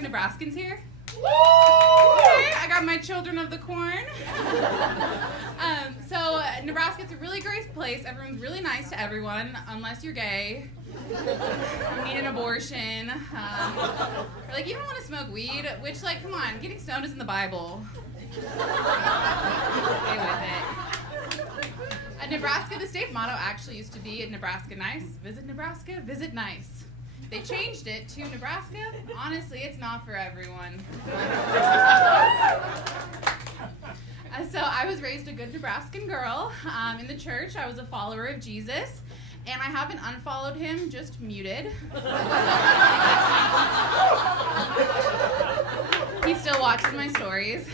other Nebraskans here? Okay, I got my children of the corn. So Nebraska's a really great place. Everyone's really nice to everyone, unless you're gay, you need an abortion, or like you don't want to smoke weed, which like, come on, getting stoned is in the Bible. Stay with it. Nebraska, the state motto actually used to be Nebraska nice. Visit Nebraska, visit nice. They changed it to Nebraska. Honestly, it's not for everyone. So I was raised a good Nebraskan girl. In the church, I was a follower of Jesus, and I haven't unfollowed him, just muted. He still watches my stories.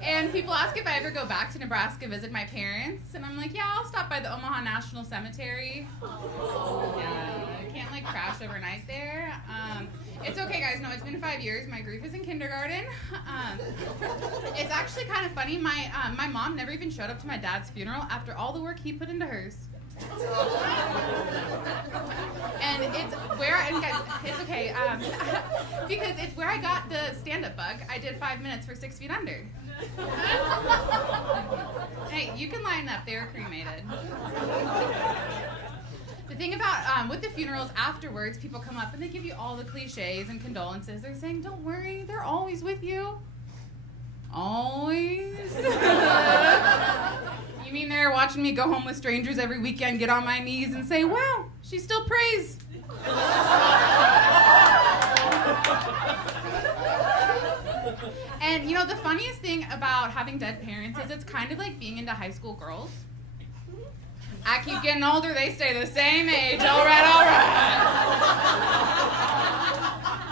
And people ask if I ever go back to Nebraska, visit my parents, and I'm like, yeah, I'll stop by the Omaha National Cemetery. Yeah, I can't like crash overnight there. It's okay, guys. No, it's been 5 years. My grief is in kindergarten. It's actually kind of funny. My mom never even showed up to my dad's funeral after all the work he put into hers. And it's where, and guys, it's okay, because it's where I got the stand-up bug. I did 5 minutes for 6 Feet Under. Hey, you can line up. They were cremated. The thing about, with the funerals afterwards, people come up and they give you all the cliches and condolences. They're saying, don't worry, they're always with you. Always? You mean they're watching me go home with strangers every weekend, get on my knees and say, wow, she still prays. And you know, the funniest thing about having dead parents is it's kind of like being into high school girls. I keep getting older, they stay the same age. All right.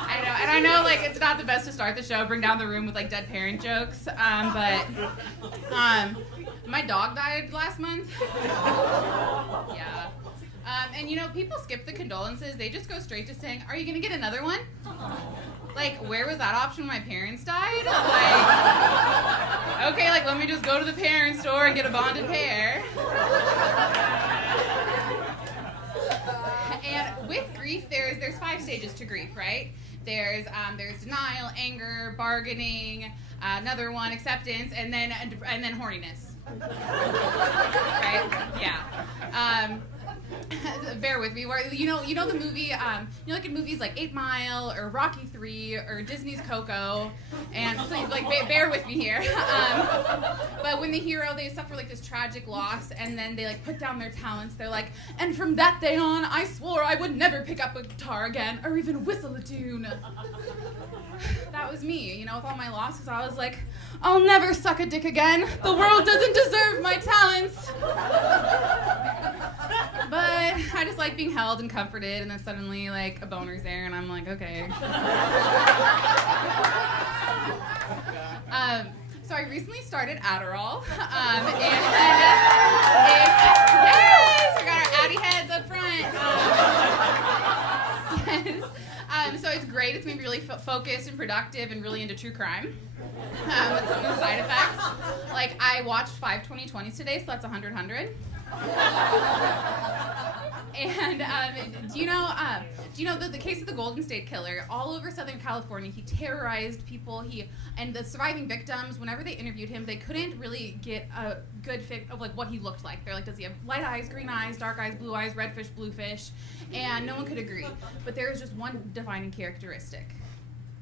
I know, and I know like it's not the best to start the show, bring down the room with like dead parent jokes, but my dog died last month. Yeah. And you know, people skip the condolences. They just go straight to saying, are you going to get another one? Like, where was that option when my parents died? Like, okay, like, let me just go to the parent store and get a bonded pair. And with grief, there's 5 stages to grief, right? There's denial, anger, bargaining, another one, acceptance, and then horniness. Right? Yeah. Bear with me. Where you know the movie, like in movies like 8 Mile or Rocky 3 or Disney's Coco, and please like bear with me here. But when the hero, they suffer like this tragic loss, and then they like put down their talents. They're like, and from that day on, I swore I would never pick up a guitar again or even whistle a tune. That was me, you know, with all my losses. I was like, I'll never suck a dick again. The world doesn't deserve my talents. But I just like being held and comforted, and then suddenly, like, a boner's there, and I'm like, okay. So I recently started Adderall, and yes, we got our Addy heads up front. Yes. So it's great. It's made me really focused and productive and really into true crime. With some of the side effects. Like, I watched 5 20/20s today, so that's 100. And do you know the case of the Golden State Killer? All over Southern California, he terrorized people. And the surviving victims, whenever they interviewed him, they couldn't really get a good fit of like what he looked like. They're like, does he have light eyes, green eyes, dark eyes, blue eyes, red fish, blue fish? And no one could agree. But there was just one defining characteristic: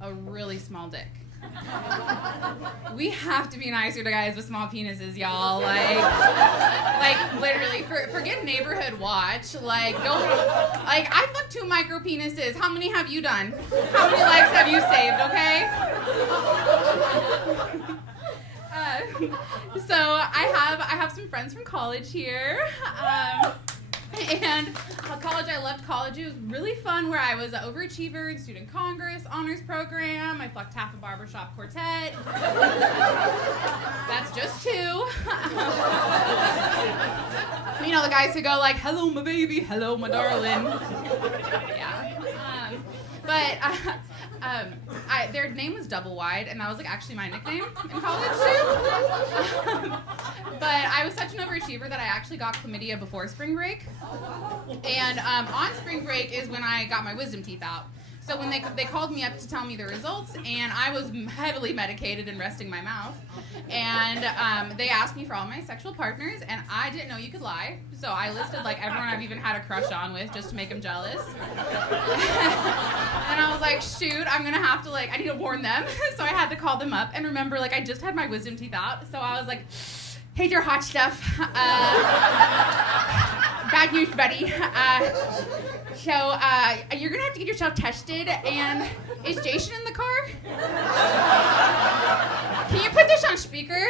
a really small dick. We have to be nicer to guys with small penises, y'all. Like literally, forget Neighborhood Watch. Like, go, like, I fucked 2 micro penises. How many have you done? How many lives have you saved? Okay. So I have some friends from college here. And college, I loved college. It was really fun where I was an overachiever in student congress, honors program. I fucked half a barbershop quartet. That's just 2. You know, the guys who go like, hello, my baby, hello, my darling. Yeah. But Their name was Double Wide, and that was like actually my nickname in college too. But I was such an overachiever that I actually got chlamydia before spring break. And on spring break is when I got my wisdom teeth out. So when they called me up to tell me the results, and I was heavily medicated and resting my mouth, and they asked me for all my sexual partners, and I didn't know you could lie, so I listed like everyone I've even had a crush on with just to make them jealous. And I was like, shoot, I'm gonna have to I need to warn them, so I had to call them up, and remember, I just had my wisdom teeth out, so I was like, hey, dear hot stuff, bad news, buddy. So you're gonna have to get yourself tested, and is Jason in the car? Can you put this on speaker?